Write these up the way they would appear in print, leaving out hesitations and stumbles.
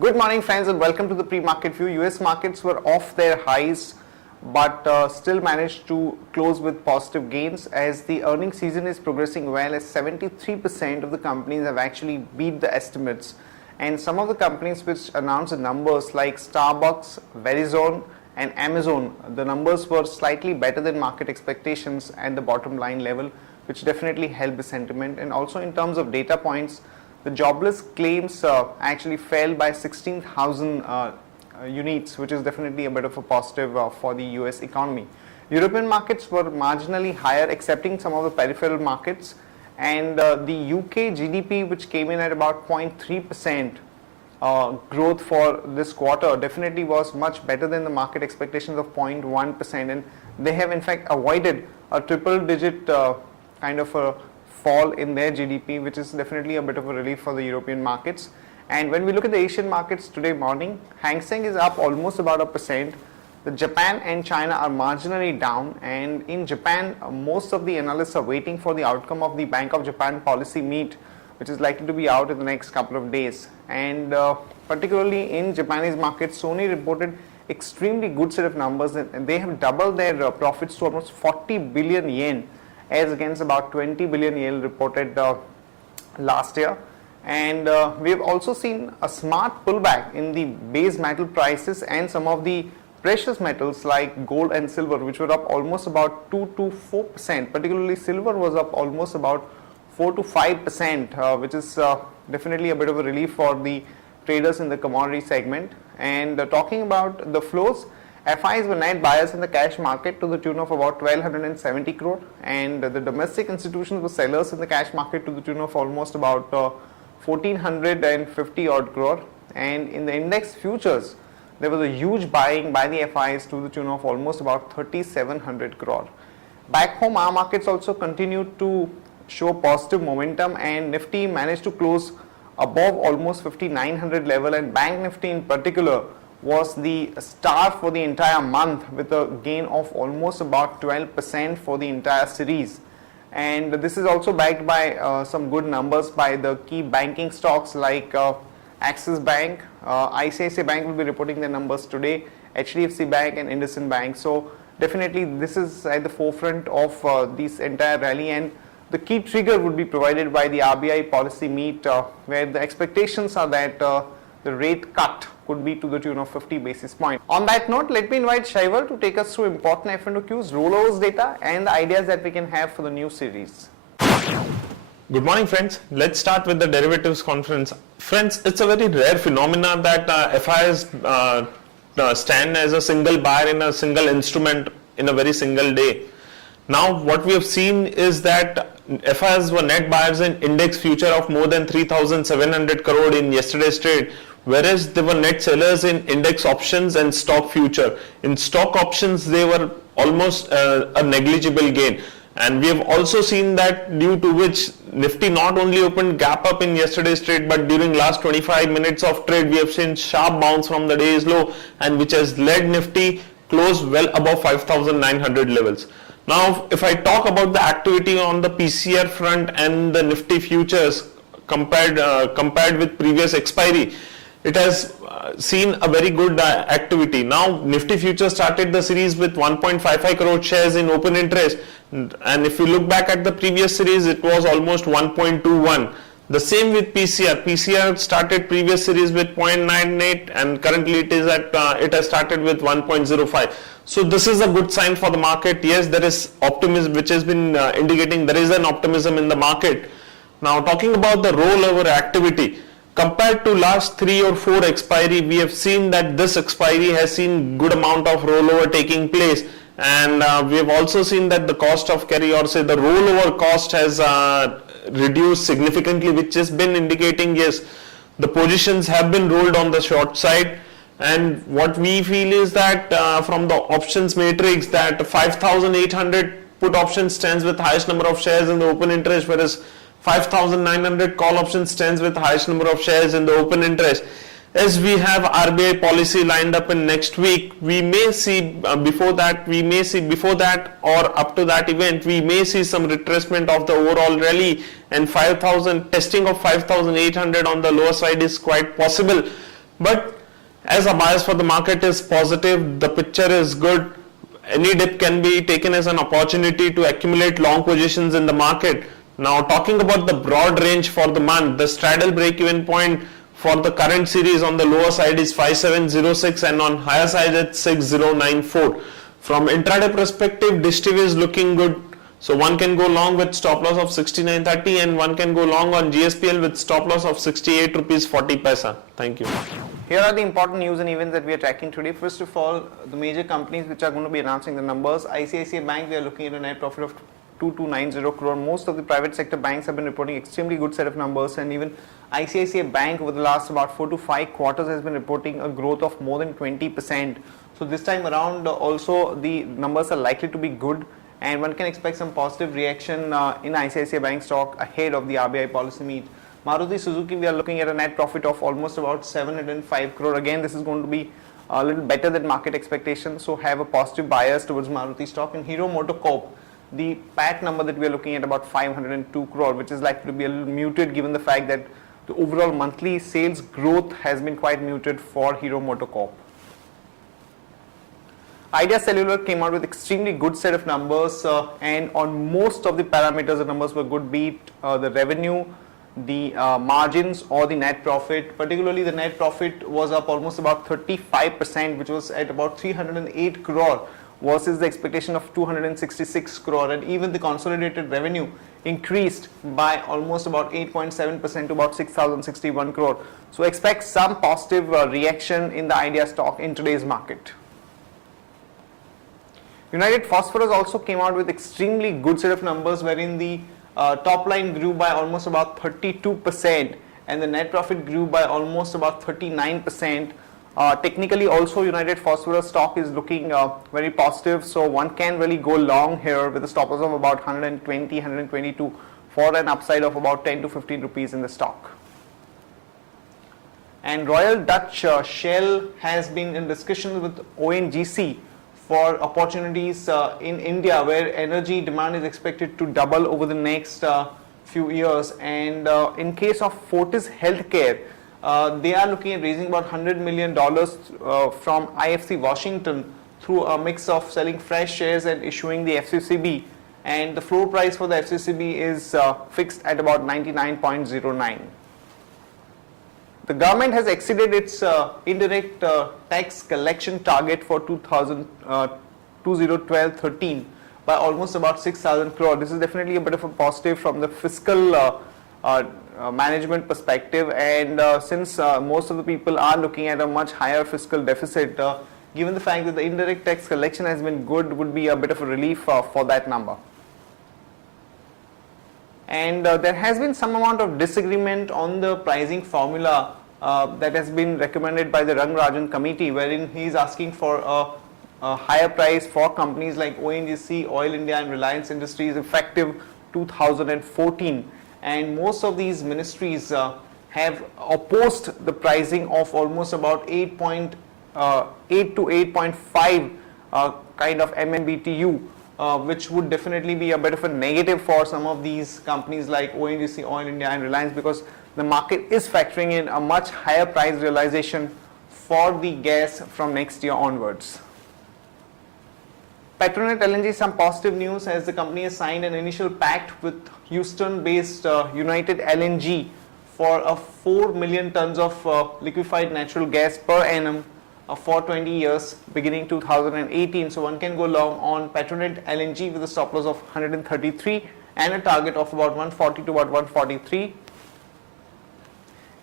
Good morning, friends, and welcome to the pre-market view. US markets were off their highs, but still managed to close with positive gains as the earnings season is progressing well, as 73% of the companies have actually beat the estimates. And some of the companies which announced the numbers like Starbucks, Verizon, and Amazon, the numbers were slightly better than market expectations at the bottom line level, which definitely helped the sentiment. And also in terms of data points, the jobless claims actually fell by 16,000 units, which is definitely a bit of a positive for the US economy. European markets were marginally higher, excepting some of the peripheral markets, and the UK GDP, which came in at about 0.3% growth for this quarter, definitely was much better than the market expectations of 0.1%, and they have in fact avoided a triple digit kind of a fall in their GDP, which is definitely a bit of a relief for the European markets. And when we look at the Asian markets today morning, Hang Seng is up almost about 1%. The Japan and China are marginally down, and in Japan, most of the analysts are waiting for the outcome of the Bank of Japan policy meet, which is likely to be out in the next couple of days. And particularly in Japanese markets, Sony reported extremely good set of numbers, and they have doubled their profits to almost 40 billion yen, as against about 20 billion yen reported last year. And we have also seen a smart pullback in the base metal prices and some of the precious metals like gold and silver, which were up almost about 2 to 4%. Particularly silver was up almost about 4 to 5%, which is definitely a bit of a relief for the traders in the commodity segment. And talking about the flows, FIs were net buyers in the cash market to the tune of about 1270 crore, and the domestic institutions were sellers in the cash market to the tune of almost about 1450 odd crore. And in the index futures, there was a huge buying by the FIs to the tune of almost about 3700 crore. Back home, our markets also continued to show positive momentum, and Nifty managed to close above almost 5900 level, and Bank Nifty in particular was the star for the entire month with a gain of almost about 12% for the entire series. And this is also backed by some good numbers by the key banking stocks like Axis Bank, ICICI Bank will be reporting their numbers today, HDFC Bank and IndusInd Bank. So definitely this is at the forefront of this entire rally, and the key trigger would be provided by the RBI policy meet, where the expectations are that the rate cut could be to the tune of 50 basis points. On that note, let me invite Shaival to take us through important F&Qs, rollovers data, and the ideas that we can have for the new series. Good morning, friends. Let's start with the derivatives conference. Friends, it's a very rare phenomenon that FIs stand as a single buyer in a single instrument in a very single day. Now, what we have seen is that FIs were net buyers in index future of more than 3,700 crore in yesterday's trade, whereas they were net sellers in index options and stock future. In stock options, they were almost a negligible gain. And we have also seen that due to which Nifty not only opened gap up in yesterday's trade, but during last 25 minutes of trade, we have seen sharp bounce from the day's low, and which has led Nifty close well above 5,900 levels. Now, if I talk about the activity on the PCR front and the Nifty futures compared with previous expiry, it has seen a very good activity. Now, Nifty futures started the series with 1.55 crore shares in open interest, and if you look back at the previous series, it was almost 1.21. The same with PCR. PCR started previous series with 0.98, and currently it is at it has started with 1.05. So this is a good sign for the market. Yes, there is optimism, which has been indicating there is an optimism in the market. Now, talking about the rollover activity, compared to last 3 or 4 expiry, we have seen that this expiry has seen good amount of rollover taking place, and we have also seen that the cost of carry, or say the rollover cost, has reduced significantly, which has been indicating yes, the positions have been rolled on the short side. And what we feel is that from the options matrix, that 5,800 put option stands with highest number of shares in the open interest, whereas 5,900 call option stands with highest number of shares in the open interest. As we have RBI policy lined up in next week, we may see before that or up to that event, we may see some retracement of the overall rally, and 5,000 testing of 5,800 on the lower side is quite possible. But as a bias for the market is positive, the picture is good. Any dip can be taken as an opportunity to accumulate long positions in the market. Now talking about the broad range for the month, the straddle break-even point for the current series on the lower side is 5706 and on higher side it's 6094. From intraday perspective, Dish TV is looking good. So one can go long with stop loss of 69.30 and one can go long on GSPL with stop loss of 68 rupees 40 paisa. Thank you. Here are the important news and events that we are tracking today. First of all, the major companies which are going to be announcing the numbers. ICICI Bank, we are looking at a net profit of 2290 crore. Most of the private sector banks have been reporting extremely good set of numbers, and even ICICI Bank over the last about 4 to 5 quarters has been reporting a growth of more than 20%. So this time around also the numbers are likely to be good, and one can expect some positive reaction in ICICI Bank stock ahead of the RBI policy meet. Maruti Suzuki, we are looking at a net profit of almost about 705 crore. Again, this is going to be a little better than market expectations, so have a positive bias towards Maruti stock. And Hero MotoCorp, the PAT number that we are looking at about 502 crore, which is likely to be a little muted given the fact that the overall monthly sales growth has been quite muted for Hero MotoCorp. Idea Cellular came out with extremely good set of numbers, and on most of the parameters the numbers were good, be it the revenue, the margins or the net profit. Particularly the net profit was up almost about 35%, which was at about 308 crore versus the expectation of 266 crore, and even the consolidated revenue increased by almost about 8.7% to about 6061 crore. So expect some positive reaction in the Idea stock in today's market. United Phosphorus also came out with extremely good set of numbers, wherein the top line grew by almost about 32% and the net profit grew by almost about 39%. Technically also United Phosphorus stock is looking very positive, so one can really go long here with a stop loss of about 120, 122 for an upside of about 10 to 15 rupees in the stock. And Royal Dutch Shell has been in discussions with ONGC for opportunities in India, where energy demand is expected to double over the next few years. And in case of Fortis Healthcare, they are looking at raising about $100 million from IFC Washington through a mix of selling fresh shares and issuing the FCCB. And the floor price for the FCCB is fixed at about 99.09. The government has exceeded its indirect tax collection target for 2012-13 by almost about 6,000 crore. This is definitely a bit of a positive from the fiscal management perspective, and since most of the people are looking at a much higher fiscal deficit, given the fact that the indirect tax collection has been good, would be a bit of a relief for that number. And there has been some amount of disagreement on the pricing formula that has been recommended by the Rangarajan committee, wherein he is asking for a higher price for companies like ONGC, Oil India and Reliance Industries effective 2014. And most of these ministries have opposed the pricing of almost about 8.8 to 8.5 kind of MMBTU, which would definitely be a bit of a negative for some of these companies like ONGC, Oil India and Reliance, because the market is factoring in a much higher price realization for the gas from next year onwards. Petronet LNG, some positive news as the company has signed an initial pact with Houston-based United LNG for 4 million tons of liquefied natural gas per annum for 20 years beginning 2018. So one can go long on Petronet LNG with a stop loss of 133 and a target of about 140 to about 143.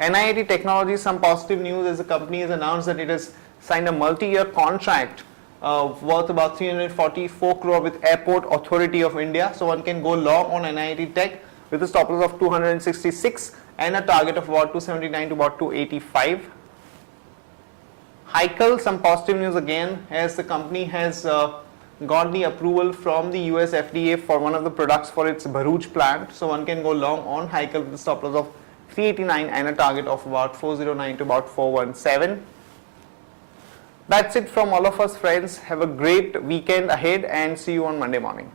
NIIT Technologies, some positive news as the company has announced that it has signed a multi-year contract worth about 344 crore with Airport Authority of India. So one can go long on NIIT Tech with a stop loss of 266 and a target of about 279 to about 285. Hykel, some positive news again as the company has got the approval from the US FDA for one of the products for its Bharuch plant. So one can go long on Hykel with a stop loss of 389 and a target of about 409 to about 417. That's it from all of us, friends. Have a great weekend ahead and see you on Monday morning.